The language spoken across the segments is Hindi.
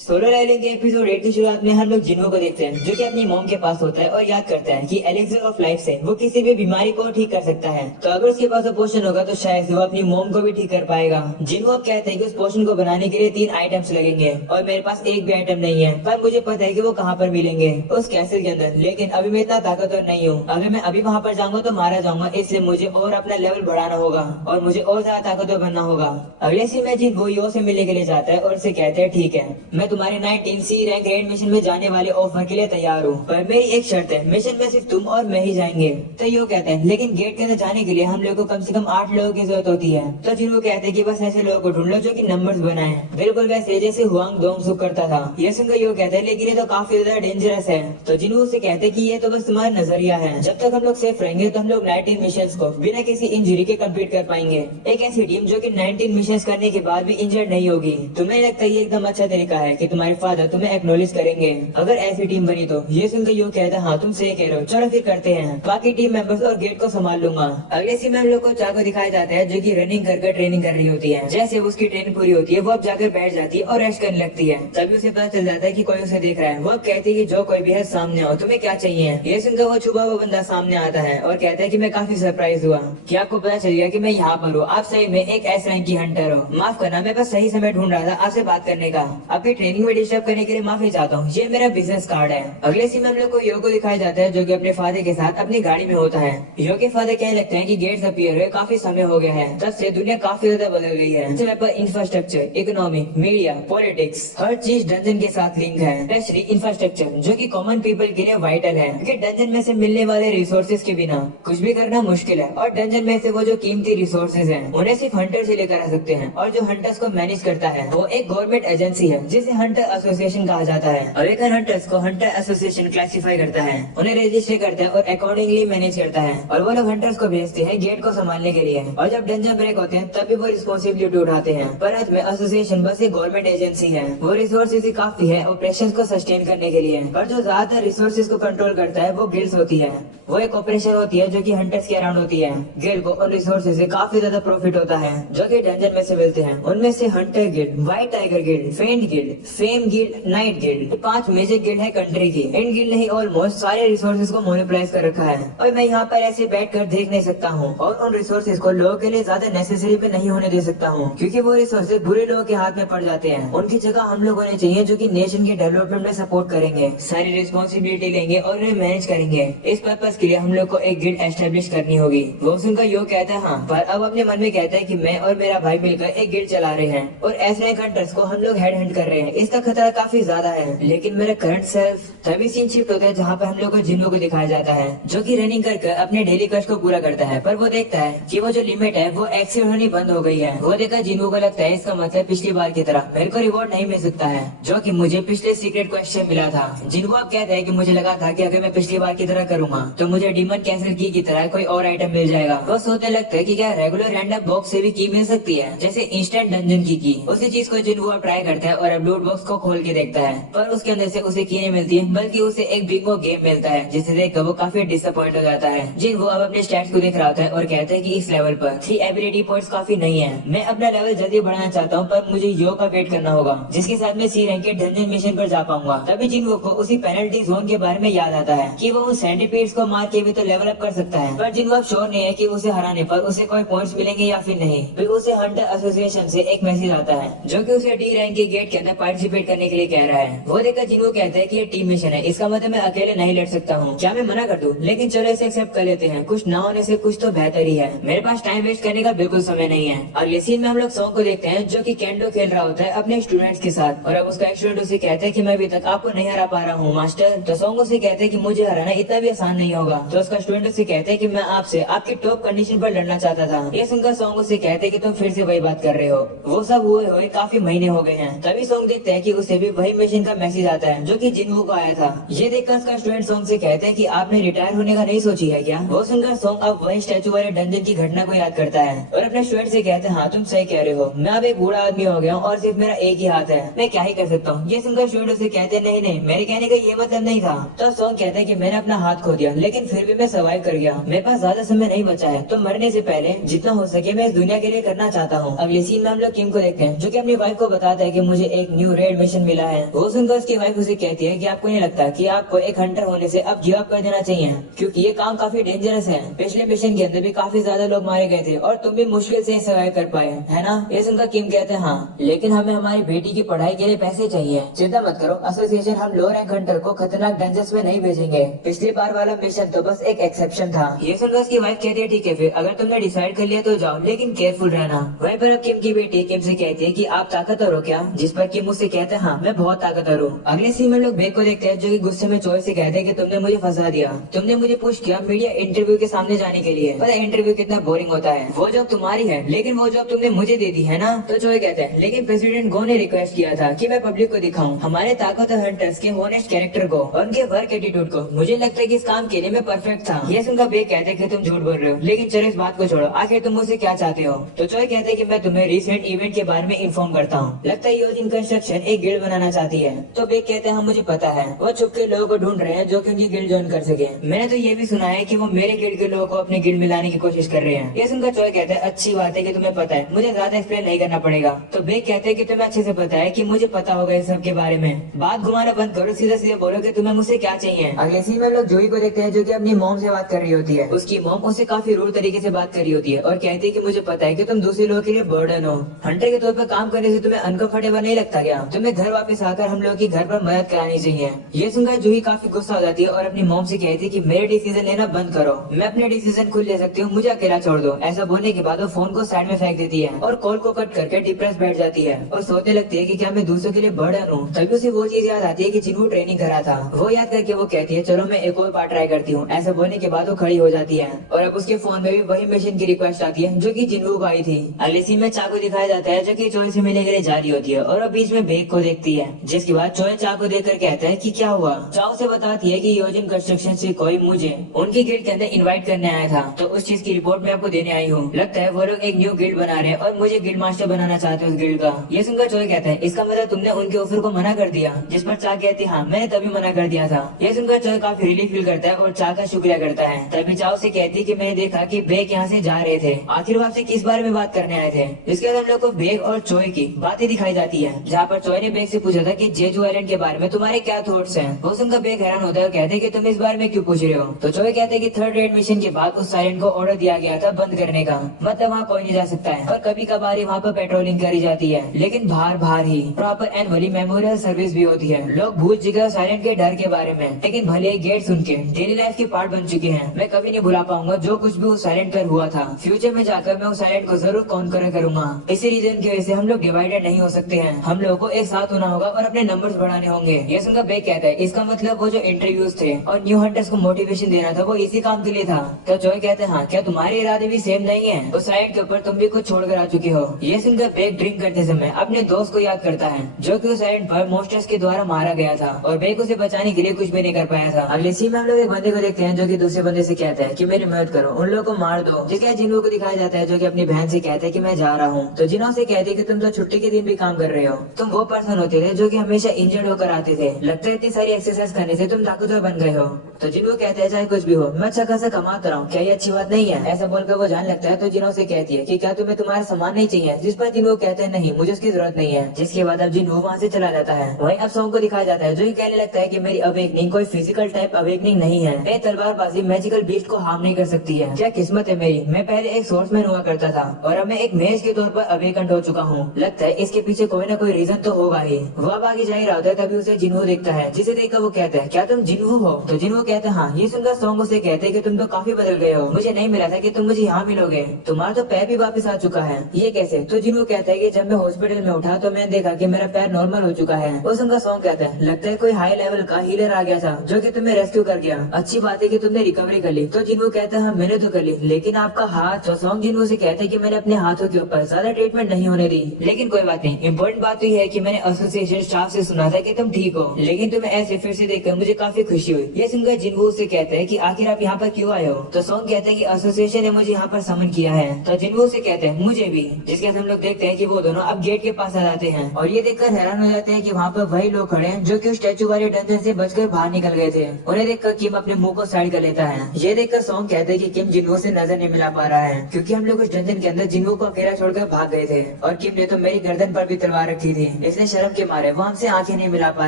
सोलर लेवलिंग के एपिसोड 8 की शुरुआत में हम लोग जिन्हो को देखते हैं जो कि अपनी मॉम के पास होता है और याद करता है कि एलिक्सर ऑफ लाइफ से वो किसी भी बीमारी को ठीक कर सकता है। तो अगर उसके पास वो पोशन होगा तो शायद से वो अपनी मॉम को भी ठीक कर पाएगा। जिन्हो अब कहते हैं कि उस पोशन को बनाने के लिए 3 आइटम्स लगेंगे और मेरे पास एक भी आइटम नहीं है, पर मुझे पता है कि वो कहाँ पर मिलेंगे, उस कैसल के अंदर। लेकिन अभी मैं इतना ताकतवर नहीं हूँ, अगर मैं अभी वहाँ पर जाऊंगा तो मारा जाऊंगा, इसलिए मुझे और अपना लेवल बढ़ाना होगा और मुझे और ज्यादा ताकतवर बनना होगा। अगले सीन में जिन वो यो से मिलने के लिए जाता है और उसे कहते हैं ठीक है, मैं तुम्हारे 19 सी रैंक रेड मिशन में जाने वाले ऑफर के लिए तैयार हूँ, पर मेरी एक शर्त है, मिशन में सिर्फ तुम और मैं ही जाएंगे। तो यो कहते हैं लेकिन गेट के अंदर जाने के लिए हम लोग को कम से कम 8 लोगों की जरूरत होती है। तो जिन कहते हैं कि बस ऐसे लोगों को ढूंढ लो जो कि नंबर्स बनाए, बिल्कुल वैसे जैसे हुआंग दोंग सुक करता था। ये सुनकर यो कहते हैं लेकिन ये तो काफी ज्यादा डेंजरस है। तो जिन्हों से कहते हैं कि ये तो बस तुम्हारा नजरिया है, जब तक हम लोग सेफ रहेंगे तो हम लोग 19 मिशन को बिना किसी इंजरी के कंप्लीट कर पाएंगे। एक ऐसी टीम जो कि 19 मिशन करने के बाद भी इंजर्ड नहीं होगी। तुम्हें लगता है ये एकदम अच्छा तरीका है कि तुम्हारे फादर तुम्हें एक्नॉलेज करेंगे अगर ऐसी टीम बनी तो? ये सुनकर यो कहता है हाँ तुम सही कह रहे हो, चलो फिर करते हैं, बाकी टीम मेंबर्स और गेट को संभाल लूंगा। अगले सीन में हम लोग को चाको दिखाया जाता है जो कि रनिंग कर ट्रेनिंग कर रही होती है। जैसे उसकी ट्रेनिंग पूरी होती है वो अब जाकर बैठ जाती है और रेस्ट करने लगती है। तभी उसे पता चल जाता है कि कोई उसे देख रहा है। वो कहती है कि जो कोई भी है सामने आओ, तुम्हें क्या चाहिए? ये सुनकर वो छुपा हुआ बंदा सामने आता है और कहता है कि मैं काफी सरप्राइज हुआ कि आपको पता चल गया कि मैं यहाँ पर हूँ, आप सही में एक एस रैंक की हंटर हो। माफ करना, मैं बस सही समय ढूंढ रहा था आपसे बात करने का, आपकी ट्रेनिंग में डिस्टर्ब करने के लिए माफी चाहता हूँ, ये मेरा बिजनेस कार्ड है। अगले सीन में हम लोग को यो को दिखाया जाता है जो कि अपने फादर के साथ अपनी गाड़ी में होता है। यो के फादर कहने लगते हैं कि गेट्स अपीयर हुए काफी समय हो गया है, तब से दुनिया काफी ज्यादा बदल गई है। समय पर इंफ्रास्ट्रक्चर, इकोनॉमी, मीडिया, पॉलिटिक्स, हर चीज डंजन के साथ लिंक है, स्पेशली इंफ्रास्ट्रक्चर जो कि कॉमन पीपल के लिए वाइटल है, क्योंकि डंजन में से मिलने वाले रिसोर्सेज के बिना कुछ भी करना मुश्किल है। और डंजन में से वो जो कीमती रिसोर्सेज हैं उन्हें सिर्फ हंटर से लेकर आ सकते हैं, और जो हंटर्स को मैनेज करता है वो एक गवर्नमेंट एजेंसी है जिसे हंटर एसोसिएशन कहा जाता है। और एक हंटर्स को हंटर एसोसिएशन क्लासिफाई करता है, उन्हें रजिस्टर करता है और अकॉर्डिंगली मैनेज करता है, और वो लोग हंटर्स को भेजते हैं गेट को संभालने के लिए। और जब डंजन ब्रेक होते हैं तभी वो रिस्पॉन्सिबिलिटी उठाते हैं, पर अंत में एसोसिएशन बस एक गवर्नमेंट एजेंसी है, वो रिसोर्सेज ही काफी है ऑपरेशन को सस्टेन करने के लिए। पर जो ज्यादातर रिसोर्सेज को कंट्रोल करता है वो गिल्ड्स होती है, वो एक ऑपरेशन होती है जो कि हंटर्स के अराउंड होती है। गिल्ड को उन रिसोर्सेज से काफी ज्यादा प्रॉफिट होता है जो कि डंजन में से मिलते हैं। उनमें से Hunter Guild, White Tiger Guild, Faint Guild, Fame Guild, Knight Guild, 5 major guild है कंट्री की। इन गिल्ड ने ही ऑलमोस्ट सारे रिसोर्सेज को मोनोपलाइज कर रखा है, और मैं यहाँ पर ऐसे बैठ कर देख नहीं सकता हूँ और उन रिसोर्सेज को लोगों के लिए ज्यादा नेसेसरी पे नहीं होने दे सकता हूँ, क्योंकि वो रिसोर्सेज बुरे लोगों के हाथ में पड़ जाते हैं। उनकी जगह हम लोग होने चाहिए जो कि नेशन के डेवलपमेंट में सपोर्ट करेंगे, सारी रिस्पॉन्सिबिलिटी लेंगे और उन्हें मैनेज करेंगे। इस पर्पज के लिए हम लोग को एक गिल्ड एस्टेब्लिश करनी होगी। वो सुनकर यो कहता है हाँ, पर अब अपने मन में कहता है कि मैं और मेरा भाई मिलकर एक गिल्ड चला रहे हैं और ऐसे हंटर्स को हम लोग हेड हंट कर रहे हैं, इसका खतरा काफी ज्यादा है। लेकिन मेरा करंट सेल्फ। तभी सीन शिफ्ट होता है जहाँ पर हम लोग को जिन्हों को दिखाया जाता है जो कि रनिंग कर अपने डेली कष्ट को पूरा करता है, पर वो देखता है कि वो जो लिमिट है वो एक्सीड होनी बंद हो गई है। वो देखा जिन्हों को लगता है इसका मतलब पिछली बार की तरह मेरे को रिवॉर्ड नहीं मिल सकता है जो कि मुझे पिछले सीक्रेट क्वेश्चन मिला था। जिन्हों अब कहता है कि मुझे लगा था कि अगर मैं पिछली बार की तरह करूंगा तो मुझे डीमन कैसल की तरह कोई और आइटम मिल जाएगा। वो सोचने लगता है कि क्या रेगुलर रैंडम बॉक्स से भी की मिल सकती है, जैसे इंस्टेंट डंजन की। उसी चीज को जिन्हों ट्राई करता है और अब लूट बॉक्स को खोल के देखता है, पर उसके अंदर से उसे की नहीं मिलती है, बल्कि उसे एक बिंगो गेम मिलता है, जिसे देखकर वो काफी डिसअपॉइंट हो जाता है। जिन वो अब अपने स्टैट्स को देख रहा होता है और कहता है कि इस लेवल पर 3 एबिलिटी पॉइंट्स काफी नहीं है, मैं अपना लेवल जल्दी बढ़ाना चाहता हूँ, पर मुझे यो का वेट करना होगा जिसके साथ मैं सी रैंक के डंजन मिशन पर जा पाऊंगा। तभी जिन को उसी पेनल्टी जोन के बारे में याद आता है कि वो उस सेंटीपीड्स को मार के भी तो लेवल अप कर सकता है, पर जिन अब श्योर नहीं है कि उसे हराने पर उसे कोई पॉइंट्स मिलेंगे या फिर नहीं। फिर उसे हंटर एसोसिएशन से एक मैसेज आता है जो कि उसे डी रैंक के गेट के अंदर पार्टिसिपेट करने के लिए कह रहा है। वो देखकर जिनको कहते हैं कि ये टीम मिशन है, इसका मतलब मैं अकेले नहीं लड़ सकता हूँ, क्या मैं मना कर दूं? लेकिन चलो इसे एक्सेप्ट कर लेते हैं, कुछ ना होने से कुछ तो बेहतर ही है, मेरे पास टाइम वेस्ट करने का बिल्कुल समय नहीं है। अगले सीन में हम लोग सॉन्ग को देखते हैं जो कि केंडो खेल रहा होता है अपने स्टूडेंट्स के साथ, और अब उसका एक स्टूडेंट उसे कहता है कि मैं अभी तक आपको नहीं हरा पा रहा हूँ मास्टर। तो सॉन्ग उसे कहते हैं कि मुझे हराना इतना भी आसान नहीं होगा। तो उसका स्टूडेंट उसे कहते हैं कि मैं आपसे आपकी टॉप कंडीशन पर लड़ना चाहता था। ये सुनकर सॉन्ग उसे कहते हैं कि तुम फिर से वही बात कर रहे हो, वो सब हुए काफी महीने हो गए हैं। तभी सॉन्ग देखते हैं कि उसे भी वही मिशन का मैसेज आता है जो कि जिन्हों को आया था। ये देखकर उसका स्टूडेंट सॉन्ग से कहते हैं कि आपने रिटायर होने का नहीं सोची है क्या? वो सुनकर सॉन्ग अब वही स्टैचू वाले डंजन की घटना को याद करता है और अपने स्टूडेंट से कहते हैं हाँ तुम सही कह रहे हो, मैं अब एक बूढ़ा आदमी हो गया हूँ और सिर्फ मेरा एक ही हाथ है, मैं क्या ही कर सकता हूँ। ये सुनकर स्टूडेंट उसे कहते हैं नहीं नहीं, मेरे कहने का ये मतलब नहीं था। तो सॉन्ग कहते हैं कि मैंने अपना हाथ खो दिया लेकिन फिर भी मैं सर्वाइव कर गया, मेरे पास ज्यादा समय नहीं बचा है, तो मरने से पहले जितना हो सके मैं इस दुनिया के लिए करना चाहता हूँ। अगले सीन में हम लोग किम को देखते हैं जो कि अपनी वाइफ को बताता है कि मुझे एक न्यू न्यू एडमिशन मिला है। वो सुनकर उसकी वाइफ उसे कहती है कि आपको नहीं लगता कि आपको एक हंटर होने से अब गिव अप कर देना चाहिए, क्योंकि ये काम काफी डेंजरस है। पिछले मिशन के अंदर भी काफी ज्यादा लोग मारे गए थे और तुम भी मुश्किल से सर्वाइव कर पाए, है ना? ये सुनकर किम कहते हैं हाँ, लेकिन हमें हमारी बेटी की पढ़ाई के लिए पैसे चाहिए। चिंता मत करो, एसोसिएशन हम लो रैंक हंटर को खतरनाक डेंजर्स में नहीं भेजेंगे। पिछली बार वाला मिशन तो बस एक एक्सेप्शन था। ये सुनकर उसकी वाइफ कहती है ठीक है, फिर अगर तुमने डिसाइड कर लिया तो जाओ, लेकिन केयरफुल रहना। वहीं पर अब किम की बेटी किम से कहती है कि आप ताकतवर हो क्या? जिस पर किम उससे कहते हैं हाँ, मैं बहुत ताकतवर हूँ। अगले सीन में लोग बेग को देखते हैं जो कि गुस्से में चोय से कहते हैं कि तुमने मुझे फंसा दिया, तुमने मुझे पुश किया मीडिया इंटरव्यू के सामने जाने के लिए। पता इंटरव्यू कितना बोरिंग होता है, वो जॉब तुम्हारी है लेकिन वो जॉब तुमने मुझे दे दी है ना? तो चोय कहते हैं लेकिन प्रेसिडेंट गो ने रिक्वेस्ट किया था कि मैं पब्लिक को दिखाऊं हमारे ताकतवर हंटर्स के होनेस्ट कैरेक्टर को और उनके वर्क एटीट्यूड को। मुझे लगता है कि इस काम के लिए मैं परफेक्ट था। ये सुनकर बेग कहते हैं कि तुम झूठ बोल रहे हो, लेकिन चलो इस बात को छोड़ो, आखिर तुम मुझसे क्या चाहते हो? तो चोय कहते हैं कि मैं तुम्हें रिसेंट इवेंट के बारे में इन्फॉर्म करता हूँ। लगता है योजिन कंस्ट्रक्शन एक गिल्ड बनाना चाहती है। तो बेग कहते हैं हाँ मुझे पता है, वो छुप के लोगों को ढूंढ रहे हैं जो कि उनकी गिल्ड ज्वाइन कर सके। मैंने तो ये भी सुना है कि वो मेरे गिल्ड के लोगों को अपने गिल्ड में लाने की कोशिश कर रहे हैं। ये सुनकर चोय कहते हैं अच्छी बात है कि तुम्हें पता है, मुझे ज्यादा एक्सप्लेन नहीं करना पड़ेगा। तो बेग कहते हैं कि तुम्हें अच्छे से पता है कि मुझे पता होगा इस सब के बारे में। बात घुमाना बंद करो, सीधा सीधा बोलो कि तुम्हें मुझसे क्या चाहिए। अगले सीन में लोग जूही को देखते हैं जो कि अपनी मॉम से बात कर रही होती है। उसकी मॉम उससे काफी रूड तरीके से बात कर रही होती है और कहती है कि मुझे पता है कि तुम दूसरे लोगों के लिए बर्डन हो। हंटर के तौर पर काम करने से तुम्हें अनकंफर्टेबल नहीं लगता क्या? तुम्हें घर वापस आकर हम लोगों की घर पर मदद करानी चाहिए। ये सुनकर जूही काफी गुस्सा हो जाती है और अपनी मॉम से कहती है कि मेरे डिसीजन लेना बंद करो, मैं अपने डिसीजन खुद ले सकती हूँ, मुझे अकेला छोड़ दो। ऐसा बोलने के बाद वो फोन को साइड में फेंक देती है और कॉल को कट करके डिप्रेस बैठ जाती है और सोचने लगती है कि क्या मैं दूसरों के लिए बर्डन हूँ। तभी उसे वो चीज याद आती है कि जिन्हों ट्रेनिंग करा था। वो याद करके वो कहती है चलो मैं एक और बार ट्राई करती हूँ। ऐसा बोलने के बाद वो खड़ी हो जाती है और अब उसके फोन में भी वही मिशन की रिक्वेस्ट आती है जो कि जिन्हों को आई थी। अगले सीन में चाकू दिखाया जाता है जो कि चोय से मिलने के लिए जा रही होती है और अब बीच में बेग को देखती है, जिसके बाद चोय चाकू देखकर कहता है कि क्या हुआ। चाओ से बताती है कि योजिन कंस्ट्रक्शन से कोई मुझे उनकी गिल्ड के अंदर इनवाइट करने आया था, तो उस चीज की रिपोर्ट मैं आपको देने आई हूँ। लगता है वो लोग एक न्यू गिल्ड बना रहे हैं और मुझे गिल्ड मास्टर बनाना चाहते हैं उस गिल्ड का। ये सुनकर चोय कहता है इसका मतलब तुमने उनके ऑफर को मना कर दिया? जिस पर चा कहती हाँ मैंने तभी मना कर दिया था। ये सुनकर चोय काफी रिलीफ फील करता है और चा का शुक्रिया करता है। तभी चाओ से कहती है कि मैंने देखा कि बेग यहाँ से जा रहे थे, आखिर वो आपसे किस बारे में बात करने आए थे? इसके बाद हम लोग को बेग और चोय की बातें दिखाई जाती है, जहाँ पर चोय ने बेग से पूछा था कि जेजू आइलैंड के बारे में तुम्हारे क्या थॉट्स हैं। वो सुनकर बेग हैरान होता है और कहते हैं कि तुम इस बारे में क्यों पूछ रहे हो? तो चोय कहते हैं कि थर्ड रेड मिशन के बाद उस आइलैंड को ऑर्डर दिया गया था बंद करने का, मतलब वहाँ कोई नहीं जा सकता है, पर कभी कभार ही वहाँ पर पेट्रोलिंग करी जाती है, लेकिन बाहर ही प्रॉपर एनुअली मेमोरियल सर्विस भी होती है। लोग भूल चुके हैं उस आइलैंड के डर के बारे में, लेकिन भले ही गेट सुन के डेली लाइफ के पार्ट बन चुके हैं। मैं कभी नहीं भुला पाऊंगा जो कुछ भी उस आइलैंड पर हुआ था। फ्यूचर में जाकर मैं उस आइलैंड को जरूर कॉन्कर करूंगा। इसी रीजन की वजह से हम लोग डिवाइडेड नहीं हो सकते हैं, हम लोगों को एक साथ होना होगा और अपने नंबर्स बढ़ाने होंगे। ये सुनकर बेग कहता है इसका मतलब वो जो इंटरव्यूज थे और न्यू हंटर्स को मोटिवेशन देना था वो इसी काम के लिए था। तो जॉय कहते हैं हाँ, क्या तुम्हारे इरादे भी सेम नहीं है? उस साइड के ऊपर तुम भी कुछ छोड़कर आ चुके हो। ये सुनकर बेग ड्रिंक करते समय अपने दोस्त को याद करता है जो कि उस आइलैंड पर मोस्टर्स के द्वारा मारा गया था और बेग उसे बचाने के लिए कुछ भी नहीं कर पाया था। अगले सीन में हम लोग एक बंदे को देखते हैं जो कि दूसरे बंदे से कहता है कि मेरी मदद करो, उन लोगों को मार दो। जिसके जिन्हों को दिखाया जाता है जो कि अपनी बहन से कहते हैं कि मैं जा रहा हूँ। तो जिन्हों से कहते हैं कि तुम तो छुट्टी के दिन भी काम कर रहे हो, तुम वो पर्सन होते थे जो कि हमेशा इंजर्ड होकर आते थे, लगता है इतनी सारी एक्सरसाइज करने से तुम ताकतवर बन गए हो। तो जिन्हों कहते हैं चाहे कुछ भी हो मैं अच्छा खासा कमाता रहा हूँ, क्या ये अच्छी बात नहीं है? ऐसा बोलकर वो जान लगता है। तो जिन्हों से कहती है कि क्या तुम्हें तुम्हारा सामान नहीं चाहिए? जिस पर जिन्हों कहते हैं नहीं, मुझे उसकी जरूरत नहीं है। जिसके बाद अब जिन्हों वहाँ से चला जाता है। वहीं अब सॉन्ग को दिखाया जाता है जो कि कहने लगता है कि मेरी अवेकनिंग कोई फिजिकल टाइप अवेकनिंग नहीं है, ये तलवारबाजी मैजिकल बीस्ट को हार्म नहीं कर सकती है। क्या किस्मत है मेरी, मैं पहले एक सोर्समैन हुआ करता था और अब मैं एक मेज के तौर पर अवेकंड हो चुका हूँ। लगता है इसके पीछे कोई ना कोई रीजन तो होगा ही। वो अब आगे जा ही रहा होता है, तभी उसे जिन्हों देखता है, जिसे देखकर वो कहता है क्या तुम जिन्हों हो? तो जिन्हों कहते हैं हाँ। ये सुनकर सॉन्ग उसे कहते हैं कि तुम तो काफी बदल गए हो, मुझे नहीं मिला था कि तुम मुझे यहाँ मिलोगे, तुम्हारा तो पैर भी वापस आ चुका है, ये कैसे? तो जिन्हों कहता है कि जब मैं हॉस्पिटल में उठा तो मैंने देखा कि मेरा पैर नॉर्मल हो चुका है। वो सुनकर सॉन्ग कहता है लगता है कोई हाई लेवल का हीलर आ गया था जो कि तुम्हें रेस्क्यू कर गया, अच्छी बात है कि तुमने रिकवरी कर ली। तो जिन्हों कहता है हाँ मैंने तो कर ली, लेकिन आपका हाथ? तो सॉन्ग जिन्हों से कहते हैं कि मैंने अपने हाथों के ऊपर ज्यादा ट्रीटमेंट नहीं होने दी, लेकिन कोई बात नहीं। इम्पोर्टेंट बात तो यह है कि मैंने एसोसिएशन स्टाफ से सुना था कि तुम ठीक हो, लेकिन तुम्हें ऐसे फिर से देखकर मुझे काफी खुशी हुई। ये सुनकर जिन्हों से कहते हैं कि आखिर आप यहाँ पर क्यों आए हो? तो सॉन्ग कहते हैं कि एसोसिएशन ने मुझे यहाँ पर समन किया है। तो जिन्हों से कहते हैं मुझे भी, जिसके हम लोग देखते हैं कि वो दोनों अब गेट के पास आ जाते हैं और ये देखकर हैरान हो जाते हैं कि वहाँ पर वही लोग खड़े हैं जो कि स्टैचू वाले डंजन से बचकर बाहर निकल गए थे। उन्हें देखकर किम अपने मुंह को साइड कर लेता है। ये देखकर सॉन्ग कहते हैं कि किम जिन्हों से नजर नहीं मिला पा रहा है क्योंकि हम लोग उस डंजन के अंदर जिन्हों को अकेला छोड़कर भाग गए थे और किम ने तो मेरी गर्दन पर भी तलवार रखी थी। इसलिए शर्म के मारे वो हमसे आंखें नहीं मिला पा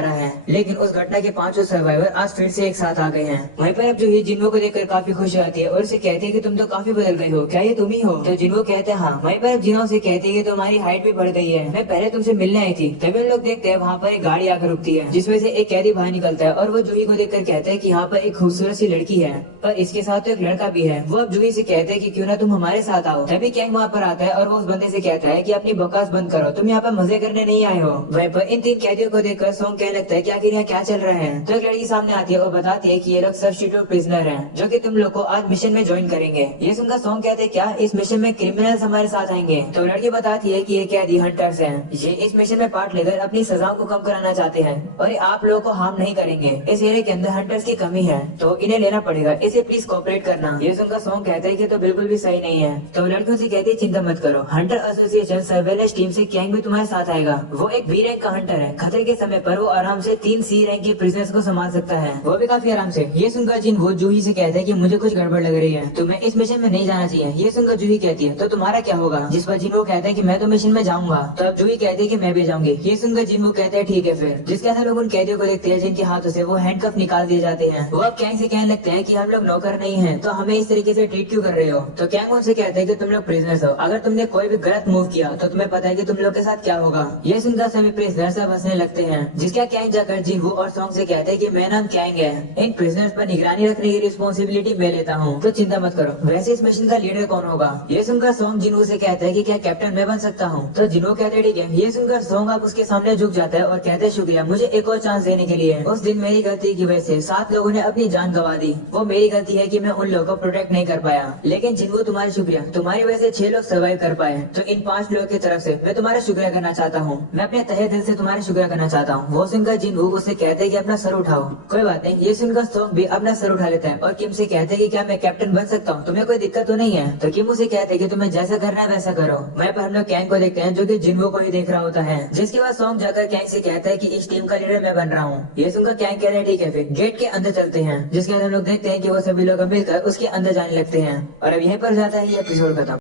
रहा है। लेकिन उस घटना के 5 सर्वाइवर आज फिर से एक साथ आ गए हैं। वहीं पर अब जूही जिन्हो को देखकर काफी खुश आती है और उसे कहती है कि तुम तो काफी बदल गई हो, क्या ये तुम ही हो? तो जिन्हो कहते हैं हाँ। वहीं पर अब जिन्हो से कहती है कि तुम्हारी हाइट भी बढ़ गई है, मैं पहले तुमसे मिलने आई थी। तभी हम लोग देखते हैं वहाँ पर एक गाड़ी आकर रुकती है जिसमें से एक कैदी बाहर निकलता है और वो जूही को देखकर कहता है कि यहाँ पर एक खूबसूरत सी लड़की है, पर इसके साथ तो एक लड़का भी है। वो अब जूही से कहते हैं कि क्यों ना तुम हमारे साथ आओ। तभी कैंग वहाँ पर आता है और वो उस बंदे से कहता है कि अपनी बकवास बंद करो, तुम यहाँ पर मजे करने नहीं आए हो। वहीं पर इन 3 कैदियों को देखकर सॉन्ग कहने लगता है कि आखिर यहाँ क्या चल रहा है। तो एक लड़की सामने आती है और बताती है कि ये लोग सब्स्टिट्यूट प्रिजनर हैं जो कि तुम लोग को आज मिशन में ज्वाइन करेंगे। ये सुनकर सॉन्ग कहते हैं क्या इस मिशन में क्रिमिनल्स हमारे साथ आएंगे? तो लड़की बताती है कि ये कैदी हंटर्स हैं, ये इस मिशन में पार्ट लेकर अपनी सजाओं को कम कराना चाहते हैं और आप लोगों को हार्म नहीं करेंगे। इस एरिया के अंदर हंटर्स की कमी है तो इन्हें लेना पड़ेगा, इसे प्लीज कोऑपरेट करना। ये सुनकर सॉन्ग कहते हैं कि तो बिल्कुल भी सही नहीं है। तो लड़कियों से कहती है चिंता मत करो, हंटर एसोसिएशन सर्वेलेंस टीम से कैंग भी तुम्हारे साथ आएगा। वो एक बी रैंक का हंटर है, खतरे के समय पर वो आराम से 3 सी रैंक के प्रिजनर्स को संभाल सकता है, वो भी काफी आराम से। ये सुनकर जिन वो जूही से कहता है कि मुझे कुछ गड़बड़ लग रही है, तुम्हें इस मिशन में नहीं जाना चाहिए। ये सुनकर जूही कहती है तो तुम्हारा क्या होगा? जिस पर जिन वो कहता है कि मैं तो मिशन में जाऊंगा। तो अब जूही कहती है कि मैं भी जाऊंगी। ये सुनकर जिन वो कहते हैं ठीक है फिर। जिसके साथ लोग उन कैदियों को देखते हैं जिनके हाथों से वो हैंडकफ निकाल दिए जाते हैं। वो अब कैंग से कहने लगते हैं कि हम लोग नौकर नहीं है तो हमें इस तरीके से ट्रीट क्यों कर रहे हो? तो कैंग उनसे कहते हैं कि तुम लोग प्रिजनर्स हो, अगर तुमने कोई भी गलत मूव किया तो तुम्हें पता है कि तुम लोग के साथ क्या होगा। ये सुनकर सभी प्रिजनर सब हंसने लगते हैं। जिसका कैंग जाकर जिनवू और सॉन्ग से कहते हैं कि मैं नाम कैंग है, इन प्रिजनर्स पर निगरानी रखने की रिस्पॉन्सिबिलिटी मैं लेता हूँ, तो चिंता मत करो। वैसे इस मिशन का लीडर कौन होगा? ये सुनकर सॉन्ग जिनवू से कहता है कि क्या कैप्टन मैं बन सकता हूँ? तो जिनवू कहते हैं ठीक है। ये सुनकर सॉन्ग अब उसके सामने झुक जाता है और कहते हैं शुक्रिया मुझे एक और चांस देने के लिए। उस दिन मेरी गलती की वजह से 7 लोगों ने अपनी जान गंवा दी, वो मेरी गलती है कि मैं उन लोगों को प्रोटेक्ट नहीं कर पाया। लेकिन जिनवू तुम्हारी शुक्रिया, तुम्हारी वजह से 6 लोग सर्वाइव कर पाए, तो इन 5 लोगों की तरफ से मैं तुम्हारा शुक्रिया करना चाहता हूँ। मैं अपने तहे दिल से तुम्हारा शुक्रिया करना चाहता हूँ। वो सुनकर जिनवू उससे कहते हैं कि अपना सर उठाओ। कोई बात नहीं। ये सुनकर सॉन्ग भी अपना सर उठा लेता है और किम से कहते हैं कि क्या मैं कैप्टन बन सकता हूँ, तुम्हें कोई दिक्कत तो नहीं है? तो किम उसे कहते हैं कि तुम्हें जैसा करना है वैसा करो। वहीं पर हम लोग कैंग को देखते हैं जो कि जिनवू को ही देख रहा होता है। जिसके बाद सॉन्ग जाकर कैंग से कहता है कि इस टीम का लीडर मैं बन रहा हूँ। ये सुनकर कैंग कहते हैं ठीक है फिर गेट के अंदर चलते हैं। जिसके बाद हम लोग देखते हैं कि वो सभी लोग मिलकर उसके अंदर जाने लगते हैं और अब यहीं पर जाता है ये एपिसोड खत्म।